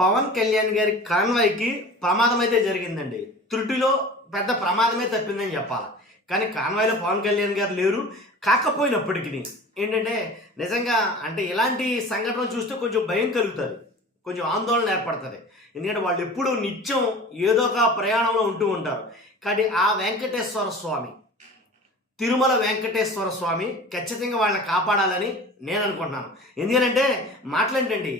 పవన్ కళ్యాణ్ గారి కాన్వాయ్కి ప్రమాదం అయితే జరిగిందండి. త్రుటిలో పెద్ద ప్రమాదమే తప్పిందని చెప్పాలి. కానీ కాన్వాయ్లో పవన్ కళ్యాణ్ గారు లేరు. కాకపోయినప్పటికీ ఏంటంటే నిజంగా అంటే ఇలాంటి సంఘటనలు చూస్తే కొంచెం భయం కలుగుతుంది, కొంచెం ఆందోళన ఏర్పడుతుంది. ఎందుకంటే వాళ్ళు ఎప్పుడూ నిత్యం ఏదో ఒక ప్రయాణంలో ఉంటూ ఉంటారు. కానీ ఆ వెంకటేశ్వర స్వామి, తిరుమల వెంకటేశ్వర స్వామి ఖచ్చితంగా వాళ్ళని కాపాడాలని నేను అనుకుంటున్నాను. ఎందుకంటే మాటలేంటండి,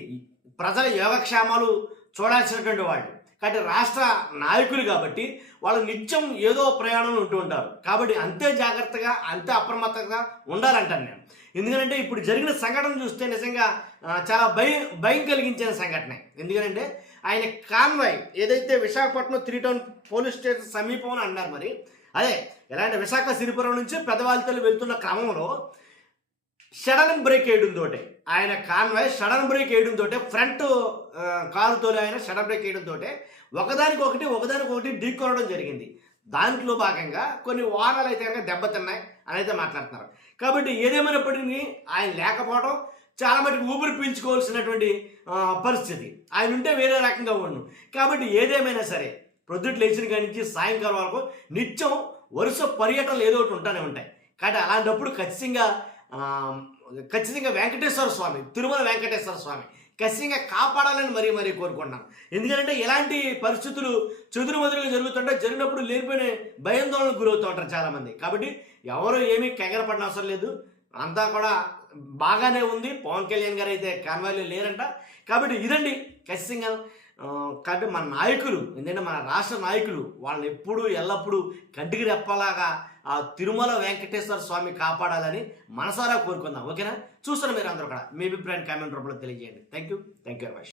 ప్రజల యోగక్షేమాలు చూడాల్సినటువంటి వాళ్ళు. కాబట్టి రాష్ట్ర నాయకులు కాబట్టి వాళ్ళు నిత్యం ఏదో ప్రయాణంలో ఉంటూ ఉంటారు. కాబట్టి అంతే జాగ్రత్తగా, అంతే అప్రమత్తంగా ఉండాలంటాను నేను. ఎందుకంటే ఇప్పుడు జరిగిన సంఘటన చూస్తే నిజంగా చాలా భయం కలిగించిన సంఘటనే. ఎందుకంటే ఆయన కాన్వాయ్ ఏదైతే విశాఖపట్నం 3 టౌన్ పోలీస్ స్టేషన్ సమీపంలో అన్నారు. మరి అదే ఎలాంటి విశాఖ సిరిపురం నుంచి పెదవాలితలు వెళ్తున్న క్రమంలో సడన్ బ్రేక్ వేయడంతో ఆయన కాన్వాయ్ సడన్ బ్రేక్ వేయడంతో ఫ్రంట్ కారుతో ఆయన సడన్ బ్రేక్ వేయడంతో ఒకదానికొకటి ఢీకొనడం జరిగింది. దాంట్లో భాగంగా కొన్ని వాహనాలు అయితే కనుక దెబ్బతిన్నాయి అని అయితే మాట్లాడుతున్నారు. కాబట్టి ఏదేమైనప్పటికీ ఆయన లేకపోవడం చాలా మటుకు ఊపిరి పీల్చుకోవాల్సినటువంటి పరిస్థితి. ఆయన ఉంటే వేరే రకంగా ఉండు. కాబట్టి ఏదేమైనా సరే ప్రొద్దుట్లు లేచిన కాడి నుంచి సాయంకాలం వరకు నిత్యం వరుస పర్యటనలు ఏదో ఒకటి ఉంటానే ఉంటాయి. కాబట్టి అలాంటప్పుడు ఖచ్చితంగా వెంకటేశ్వర స్వామి, తిరుమల వెంకటేశ్వర స్వామి ఖచ్చితంగా కాపాడాలని మరీ కోరుకుంటున్నాను. ఎందుకంటే ఇలాంటి పరిస్థితులు చెదురుమదురుగా జరిగినప్పుడు లేనిపోయిన భయాందోళనకు గురవుతూ ఉంటారు చాలామంది. కాబట్టి ఎవరు ఏమీ కంగారు అవసరం లేదు, అంతా కూడా బాగానే ఉంది. పవన్ కళ్యాణ్ గారు అయితే కాన్వాయ్లో లేరంట. కాబట్టి ఇదండి ఖచ్చితంగా. కాబట్టి మన నాయకులు, ఎందుకంటే మన రాష్ట్ర నాయకులు వాళ్ళని ఎప్పుడూ ఎల్లప్పుడూ కంటికి రెప్పలాగా ఆ తిరుమల వెంకటేశ్వర స్వామి కాపాడాలని మనసారా కోరుకుందాం. ఓకేనా? చూస్తున్న మీరు అందరూ కూడా మీ అభిప్రాయాన్ని కామెంట్ రూపంలో తెలియజేయండి. Thank you very much.